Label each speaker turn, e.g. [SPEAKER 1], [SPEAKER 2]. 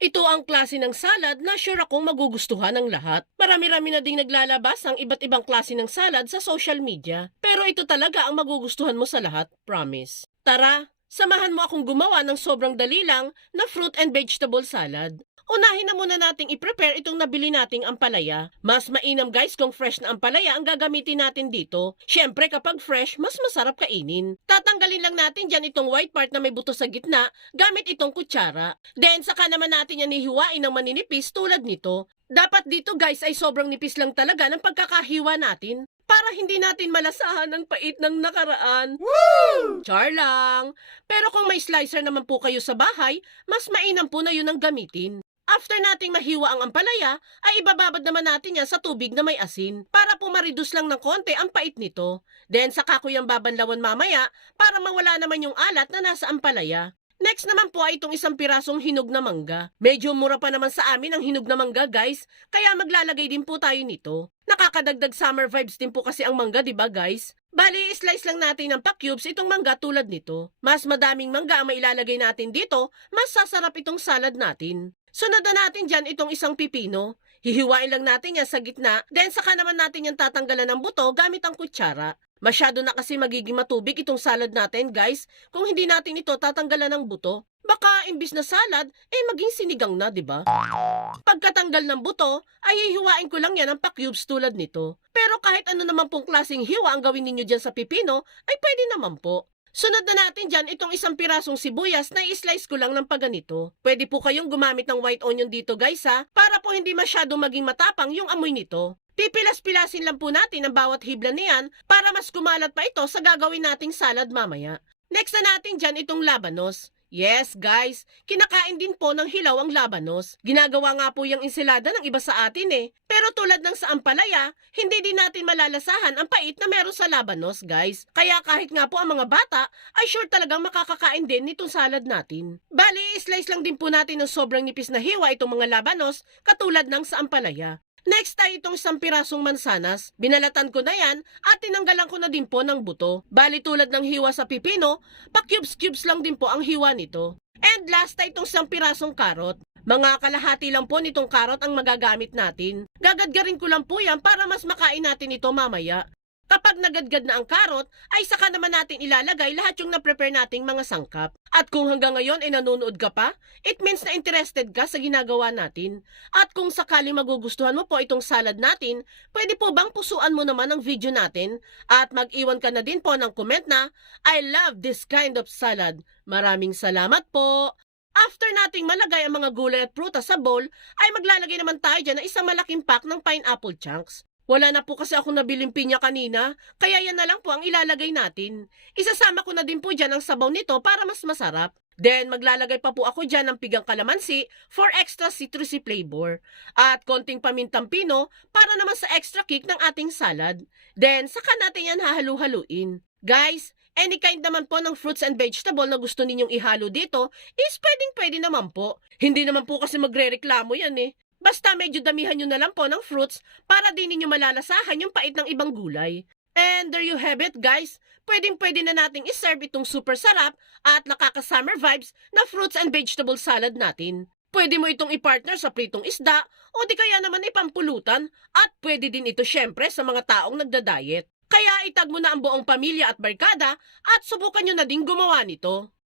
[SPEAKER 1] Ito ang klase ng salad na sure akong magugustuhan ng lahat. Marami-rami na ding naglalabas ng iba't ibang klase ng salad sa social media. Pero ito talaga ang magugustuhan mo sa lahat, promise. Tara, samahan mo akong gumawa ng sobrang dali lang na fruit and vegetable salad. Unahin na muna nating i-prepare itong nabili nating ampalaya. Mas mainam guys kung fresh na ampalaya ang gagamitin natin dito. Siyempre kapag fresh, mas masarap kainin. Tatanggalin lang natin dyan itong white part na may buto sa gitna gamit itong kutsara. Then saka naman natin yan ihiwain ng maninipis tulad nito. Dapat dito guys ay sobrang nipis lang talaga ng pagkakahiwa natin para hindi natin malasahan ang pait ng nakaraan. Char lang. Pero kung may slicer naman po kayo sa bahay, mas mainam po na yun ang gamitin. After nating mahiwa ang ampalaya, ay ibababad naman natin yan sa tubig na may asin para po ma-reduce lang ng konti ang pait nito. Then saka ko yung babanlawan mamaya para mawala naman yung alat na nasa ampalaya. Next naman po ay itong isang pirasong hinog na mangga. Medyo mura pa naman sa amin ang hinog na mangga guys, kaya maglalagay din po tayo nito. Nakakadagdag summer vibes din po kasi ang mangga, di ba guys? Bali, slice lang natin ng pa-cubes itong mangga tulad nito. Mas madaming mangga ang mailalagay natin dito, mas sasarap itong salad natin. Sunod na natin dyan itong isang pipino. Hihiwain lang natin yan sa gitna, then saka naman natin yan tatanggalan ng buto gamit ang kutsara. Masyado na kasi magiging matubig itong salad natin, guys, kung hindi natin ito tatanggalan ng buto. Baka imbis na salad, eh maging sinigang na, di ba? Pagkatanggal ng buto, ay hihiwain ko lang yan ng pa-cubes tulad nito. Pero kahit ano naman pong klaseng hiwa ang gawin ninyo dyan sa pipino, ay pwede naman po. Sunod na natin dyan itong isang pirasong sibuyas na i-slice ko lang ng paganito. Pwede po kayong gumamit ng white onion dito guys ha, para po hindi masyado maging matapang yung amoy nito. Pipilas-pilasin lang po natin ang bawat hibla niyan para mas kumalat pa ito sa gagawin nating salad mamaya. Next na natin dyan itong labanos. Yes, guys, kinakain din po ng hilaw ang labanos. Ginagawa nga po yung ensilada ng iba sa atin eh. Pero tulad ng sa ampalaya, hindi din natin malalasahan ang pait na meron sa labanos, guys. Kaya kahit nga po ang mga bata, ay sure talagang makakakain din nitong salad natin. Bali, slice lang din po natin ng sobrang nipis na hiwa itong mga labanos, katulad ng sa ampalaya. Next ay itong isang pirasong mansanas. Binalatan ko na yan at tinanggalan ko na din po ng buto. Bali tulad ng hiwa sa pipino, pa-cubes-cubes lang din po ang hiwa nito. And last ay itong isang pirasong karot. Mga kalahati lang po nitong karot ang magagamit natin. Gagadgarin ko lang po yan para mas makain natin ito mamaya. Kapag nagadgad na ang karot, ay saka naman natin ilalagay lahat yung na-prepare nating mga sangkap. At kung hanggang ngayon ay nanonood ka pa, it means na interested ka sa ginagawa natin. At kung sakali magugustuhan mo po itong salad natin, pwede po bang pusuan mo naman ang video natin? At mag-iwan ka na din po ng comment na, I love this kind of salad. Maraming salamat po! After nating malagay ang mga gulay at prutas sa bowl, ay maglalagay naman tayo dyan ng isang malaking pack ng pineapple chunks. Wala na po kasi akong nabiling pinya kanina, kaya yan na lang po ang ilalagay natin. Isasama ko na din po dyan ang sabaw nito para mas masarap. Then maglalagay pa po ako dyan ng pigang kalamansi for extra citrusy flavor. At konting pamintang pino para naman sa extra kick ng ating salad. Then saka natin yan hahalu-haluin. Guys, any kind naman po ng fruits and vegetable na gusto ninyong ihalo dito is pwedeng pwede naman po. Hindi naman po kasi magre-reklamo yan eh. Basta medyo damihan nyo na lang po ng fruits para di ninyo malalasahan yung pait ng ibang gulay. And there you have it guys. Pwedeng pwede na nating iserve itong super sarap at nakaka-summer vibes na fruits and vegetable salad natin. Pwede mo itong i-partner sa pritong isda o di kaya naman ipampulutan at pwede din ito syempre sa mga taong nagda-diet. Kaya itag mo na ang buong pamilya at barkada at subukan nyo na din gumawa nito.